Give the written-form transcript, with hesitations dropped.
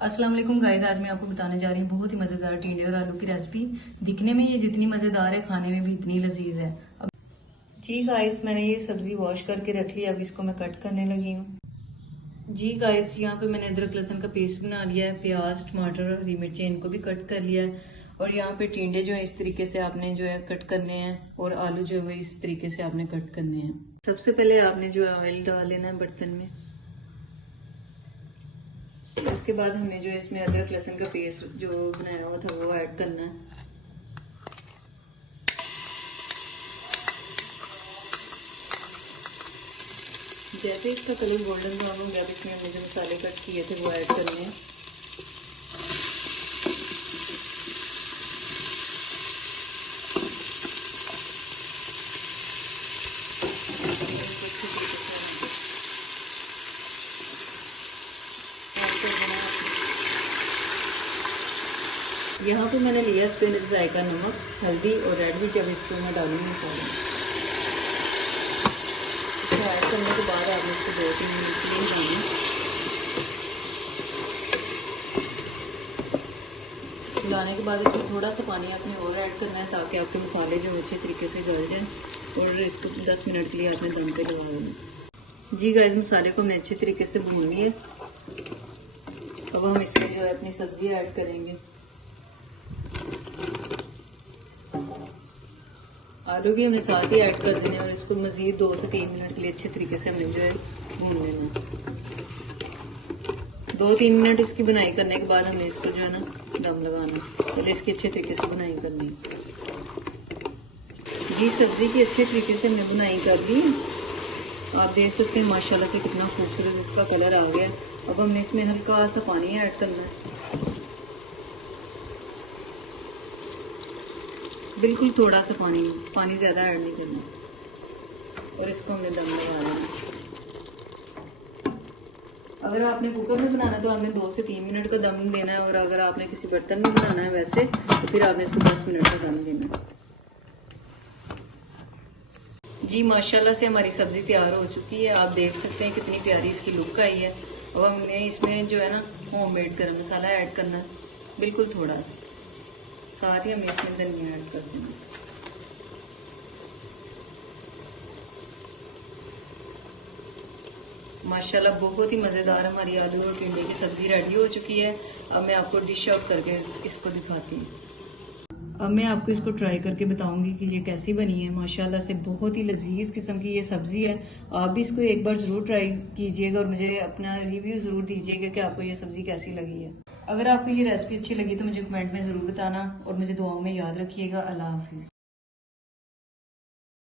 अस्सलाम वालेकुम गाइस, आज मैं आपको बताने जा रही हूँ बहुत ही मज़ेदार टिंडे और आलू की रेसिपी। दिखने में ये जितनी मज़ेदार है, खाने में भी इतनी लजीज है। जी गाइस, मैंने ये सब्जी वॉश करके रख ली। अब इसको मैं कट करने लगी हूँ। जी गाइस, यहाँ पे मैंने अदरक लहसुन का पेस्ट बना लिया है। प्याज, टमाटर, हरी मिर्ची इनको भी कट कर लिया है। और यहाँ पे टिंडे जो है इस तरीके से आपने जो है कट करने हैं, और आलू जो है इस तरीके से आपने कट करने हैं। सबसे पहले आपने जो है ऑयल डाल लेना है बर्तन में। उसके बाद हमें जो इसमें अदरक लहसुन का पेस्ट जो बनाया हुआ था वो ऐड करना है। जैसे इसका कलर गोल्डन ब्राउन हो गया, इसमें हमने जो मसाले कट किए थे वो ऐड करने हैं। यहाँ पे मैंने लिया इस पे जायका नमक, हल्दी और रेड मिर्च। अब इसको मैं डालूंगी मसाले। इसको ऐड करने के बाद आपने इसको 2-3 मिनट के लिए डालना। डालने के बाद इसमें थोड़ा सा पानी आपने और ऐड करना है ताकि आपके मसाले जो अच्छे तरीके से गल जाएं, और इसको 10 मिनट के लिए आपने दम पे लगा देना। जी गाइस, मसाले को हमने अच्छे तरीके से भून लिया। अब हम इसमें जो है अपनी सब्जी ऐड करेंगे। आलू भी हमने साथ ही ऐड कर देने, और इसको मजीद 2 से 3 मिनट के लिए अच्छे तरीके से हमने जो है भून लेना। 2-3 मिनट इसकी बुनाई करने के बाद हमने इसको जो है ना दम लगाना, पहले इसकी अच्छे तरीके से बुनाई करनी। जी, सब्जी की अच्छे तरीके से हमने बुनाई कर ली। आप देख सकते हैं माशाल्लाह से कितना खूबसूरत इसका कलर आ गया। अब हमने इसमें हल्का सा पानी ऐड करना है, बिल्कुल थोड़ा सा पानी ज़्यादा ऐड नहीं करना, और इसको हमने दम लगा देना। अगर आपने कुकर में बनाना है तो आपने 2 से 3 मिनट का दम देना है, और अगर आपने किसी बर्तन में बनाना है वैसे तो फिर आपने इसको 10 मिनट का दम देना है। जी, माशाल्लाह से हमारी सब्जी तैयार हो चुकी है। आप देख सकते हैं कितनी प्यारी इसकी लुक आई है। अब हमने इसमें जो है ना होममेड गरम मसाला ऐड करना है, बिल्कुल थोड़ा सा। साथ ही हमें इसमें धनिया ऐड कर देना। माशाल्लाह बहुत ही मज़ेदार हमारी आलू और टिंडे की सब्जी रेडी हो चुकी है। अब मैं आपको डिश आउट करके इसको दिखाती हूँ। अब मैं आपको इसको ट्राई करके बताऊंगी कि ये कैसी बनी है। माशाल्लाह से बहुत ही लजीज किस्म की ये सब्जी है। आप भी इसको एक बार ज़रूर ट्राई कीजिएगा, और मुझे अपना रिव्यू ज़रूर दीजिएगा कि आपको ये सब्जी कैसी लगी है। अगर आपको ये रेसिपी अच्छी लगी तो मुझे कमेंट में ज़रूर बताना, और मुझे दुआओं में याद रखिएगा। अल्लाह हाफिज़।